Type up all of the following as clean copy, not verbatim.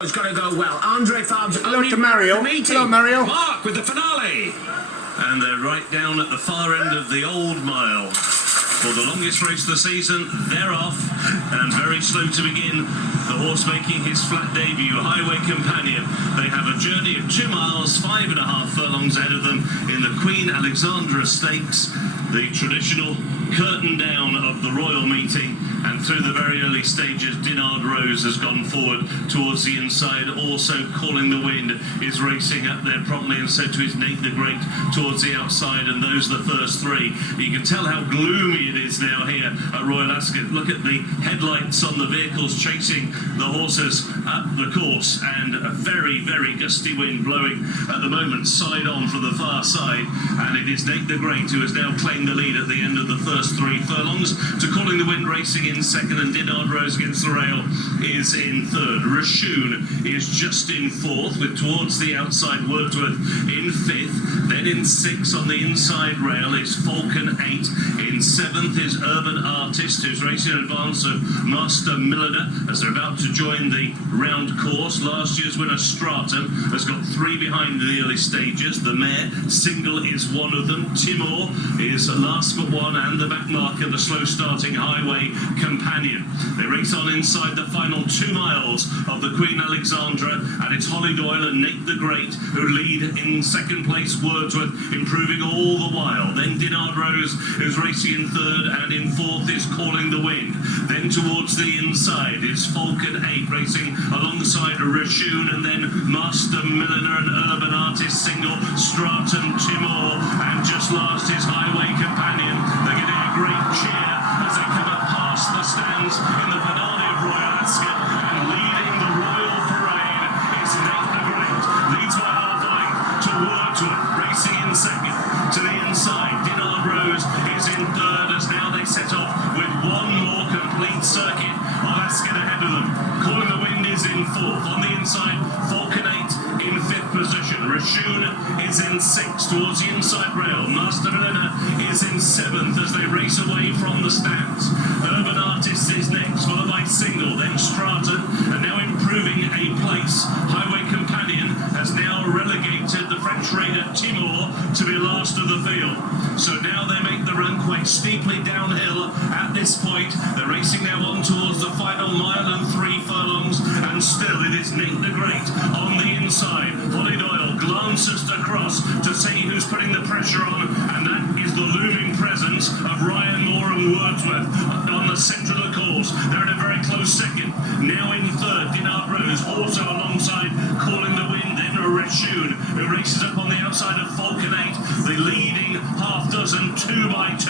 It's got to go well. Andre Fab's hello to Mario. Hello, Mario. Mark with the finale. And they're right down at the far end of the old mile. For the longest race of the season, they're off. And very slow to begin. The horse making his flat debut, Highway Companion. They have a journey of 2 miles, 5.5 furlongs ahead of them in the Queen Alexandra Stakes. The traditional curtain down of the royal meeting, and through the very early stages Dinard Rose has gone forward towards the inside. Also Calling the Wind is racing up there promptly, and so to is Nate the Great towards the outside, and those are the first three. You can tell how gloomy it is now here at Royal Ascot. Look at the headlights on the vehicles chasing the horses up the course, and a very, very gusty wind blowing at the moment side on from the far side, and it is Nate the Great who has now claimed the lead at the end of the first 3 furlongs, to Calling the Wind racing in second, and Dinard Rose against the rail is in third. Rashoon is just in fourth, with towards the outside Wordsworth in fifth. Then in sixth on the inside rail is Falcon 8. In seventh is Urban Artist, who's racing in advance of Master Milliner as they're about to join the round course. Last year's winner Stratum has got 3 behind in the early stages. The mare Single is one of them. Timor is last but one, and the back marker, the slow starting Highway Companion. They race on inside the final 2 miles of the Queen Alexandra, and it's Holly Doyle and Nate the Great who lead. In second place Wordsworth, improving all the while. Then Dinard Rose, who's racing in third, and in fourth is Calling the Wind. Then towards the inside is Falcon 8 racing alongside Rashoon, and then Master Milliner and Urban Artist Single, Stratum, Timor, and just last is Highway Companion. They're getting a great cheer as they come up past the stands in the finale of Royal Ascot, and leading the Royal Parade is Nate the Great. Leads by half a length to Wordsworth, racing in second. To the inside, Dinard Rose is in third, as now they set off with one more complete circuit of Ascot ahead of them. Calling the Wind is in fourth. On the inside, Falcon 8 in fifth position. Rashoon is in sixth towards the inside rail. Master Milliner is in seventh as they race away from the stands. Urban Artist is next, followed by Single, then Stratum, and now improving a place. Highway Companion has now relegated the French raider Timor to be last of the field. So now they make the run quite steeply downhill at this point. They're racing now on towards the final mile and 3 furlongs, and still it is Nate the Great on the inside. Holly Doyle glances across to see who's putting the pressure on, and that is the looming presence of Ryan Moore and Wordsworth on the centre of the course. They're in a very close second. Now in third, Dinard Rose, also alongside Calling the Wind, then Rashoon, who races up on the outside of Falcon 8, the leading half dozen 2 by 2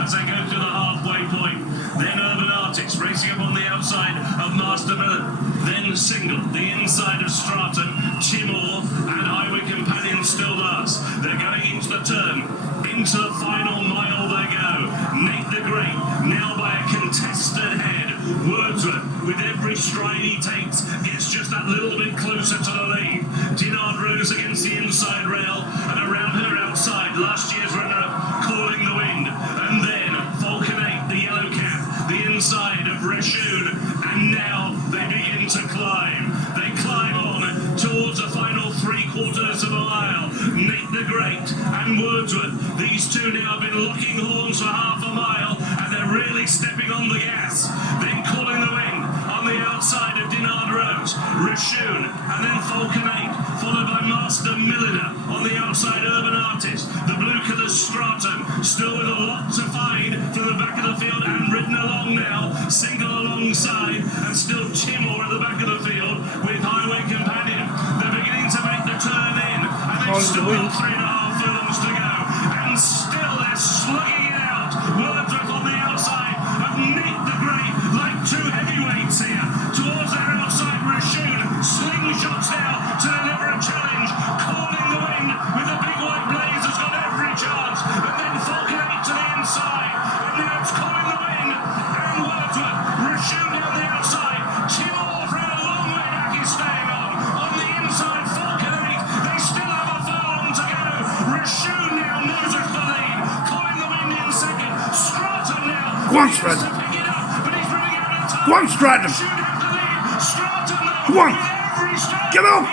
as they go to the halfway point. Then Urban Artist racing up on the outside of Master Miller, then Single, the inside of Stratum, Timor, and Highway Companion still last. They're going into the turn. Into the final mile they go. Nate the Great now by a contested head. Wordsworth, with every stride he takes, gets just that little bit closer to the lead. Dinard Rose against the inside rail, and around her outside, last year's runner-up, Calling the Wind. And then Falcon 8, the yellow cap, the inside of Rashoon, and now they begin to climb. They climb on towards the final 3/4 of a mile. Nate the Great and Wordsworth, these two now have been locking horns for half a mile, and they're really stepping on the gas. Then Calling the Wind on the outside of Dinard Rose, Rashoon, and then Falcon 8, followed by Master Milliner on the outside. Urban Artist, the blue colour Stratum, still with a lot to find from the back of the field, and ridden along now, Single alongside, and still Timor at the back of the field with Highway Companion. They're beginning to make the turn in, and they've still got 3.5 furlongs to go, and still they're slugging it out. Wordsworth on the outside of Nate the Great, like 2 heavyweights here. Towards their outside, Rashoon slingshots now to deliver a challenge. Calling the Wind with the big white blaze has got every chance, and then Falcon 8 to the inside, and now it's Calling the Wind and Wordsworth. Rashoon on the outside, Timor from a long way back is staying on the inside. Falcon 8, they still have a furlong to go. Rashoon now noses the lead. Calling the Wind in second. Stratum now. Go on, Stratum. Pick it up, but he's running out of time. Go on, Stratum. Rashoon has the lead. Stratum now. Go on. With Get up!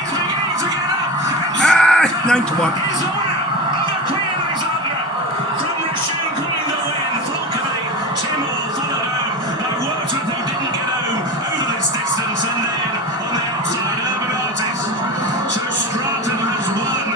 Ah, 9 to 1. From Rochelle calling the win. Falconay, Timor followed home by Wordsworth, who didn't get home over this distance, and then on the outside, Urban Artist. So Stratum has won.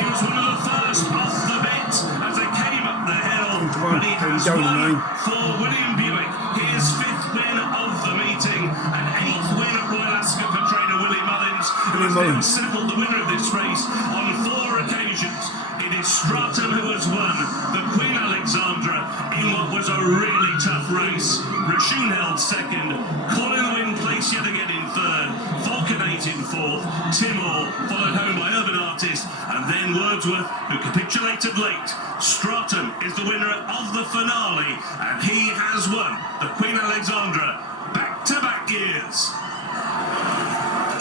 He was one of the first off the bit as they came up the hill, but he has won for William Buick. His 5th win of the meeting, an 8th win at Royal Ascot for trainer Willie Mullins, who has now settled the winner of this race on 4 occasions. It is Stratum who has won the Queen Alexandra in what was a really tough race. Rochelle held 2nd, Colin the Wind placed yet again in 3rd, Falconate in 4th, Timor followed home by Urban Artist, and then Wordsworth, who capitulated late. Stratum is the winner of the finale, and he has won the Queen Alexandra back-to-back years.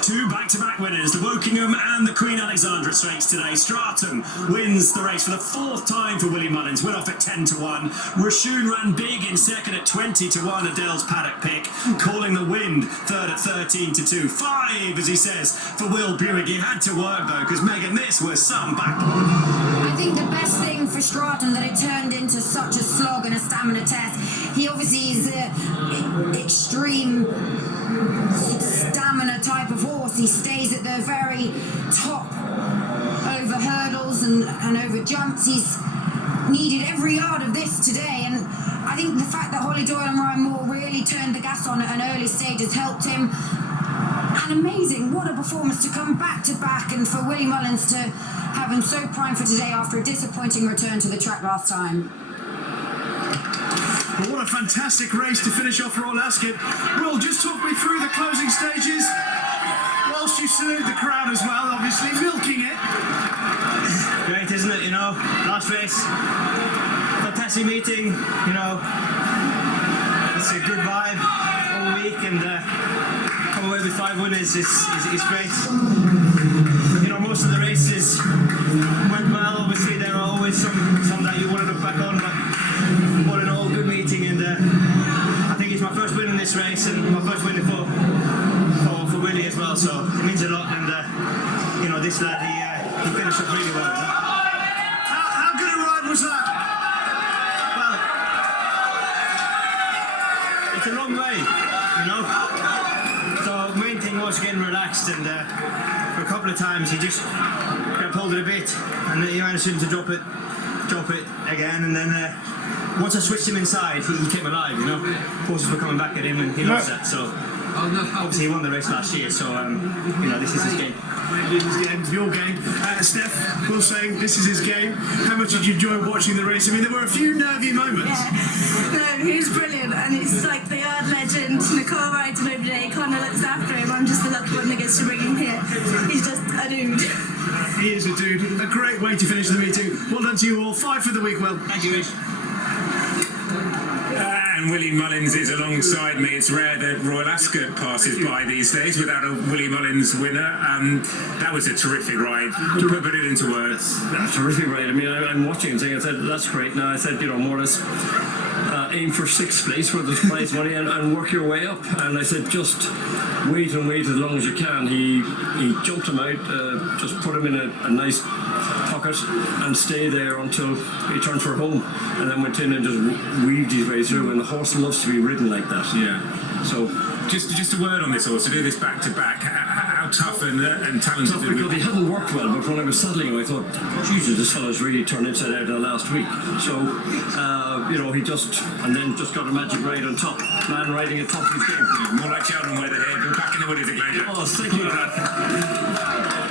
2 back-to-back winners, the Wokingham and the Queen Alexandra Stakes today. Stratum wins the race for the 4th time for Willie Mullins, went off at 10 to 1. Rochelle ran big in 2nd at 20 to 1, Adele's paddock pick. Calling the Wind 3rd at 13 to 2. 5, as he says, for Will Buick. He had to work though, because Megan, this was some back. I think the best thing for Stratum that it turned into such a slog and a stamina test. He obviously is an extreme stamina type of horse. He stays at the very top over hurdles and over jumps. He's needed every yard of this today, and I think the fact that Holly Doyle and Ryan Moore really turned the gas on at an early stage has helped him. And amazing, what a performance to come back to back, and for Willie Mullins to have him so primed for today after a disappointing return to the track last time. Well, what a fantastic race to finish off Royal Ascot. Will, just talk me through the closing stages, whilst you salute the crowd as well, obviously, milking it. Great, isn't it, you know? Last race, fantastic meeting, you know. It's a good vibe all week, and come away with 5 winners is great. You know, most of the races went well. Obviously, there are always some that you want to look back on, but all in all, good meeting, and I think it's my first win in this race, and my first win for Willie as well, so it means a lot, and you know, this lad, he finished up really well. How good a ride was that? Well, it's a long way, you know, so main thing was getting relaxed, and for a couple of times he just pulled it a bit, and he managed to drop it again, and then once I switched him inside, he came alive, you know. Horses were coming back at him, and he loves that, so obviously he won the race last year, so you know, this is his game. It's your game. Steph, Will saying this is his game. How much did you enjoy watching the race? I mean, there were a few nervy moments. Yeah. No, he's brilliant, and it's like the yard legend. Nicole rides him every day, Connor looks after him. I'm just the lucky one that gets to bring him here. He's just a dude. He is a dude. A great way to finish the meeting. Well done to you all. 5 for the week, Will. Thank you, Rich. And Willie Mullins is alongside me. It's rare that Royal Ascot passes by these days without a Willie Mullins winner. That was a terrific ride. To put it into words. That's a terrific ride. I mean, I'm watching and saying, I said, that's great. Now, I said, you know, more or less, aim for 6th place where there's prize money and work your way up. And I said, just wait and wait as long as you can. He jumped him out, just put him in a nice pocket and stay there until he turned for home, and then went in and just weaved his way through, and the horse loves to be ridden like that. Yeah. So just a word on this horse, to do this back to back, how tough and talented. tough because he hadn't worked well, but when I was saddling him I thought, Jesus, this fellow's really turned inside out in the last week. So you know, he just got a magic ride on top. Man riding at top of his game. More like Sheldon Weatherhead, but back in the wood is a great. Oh, thank you.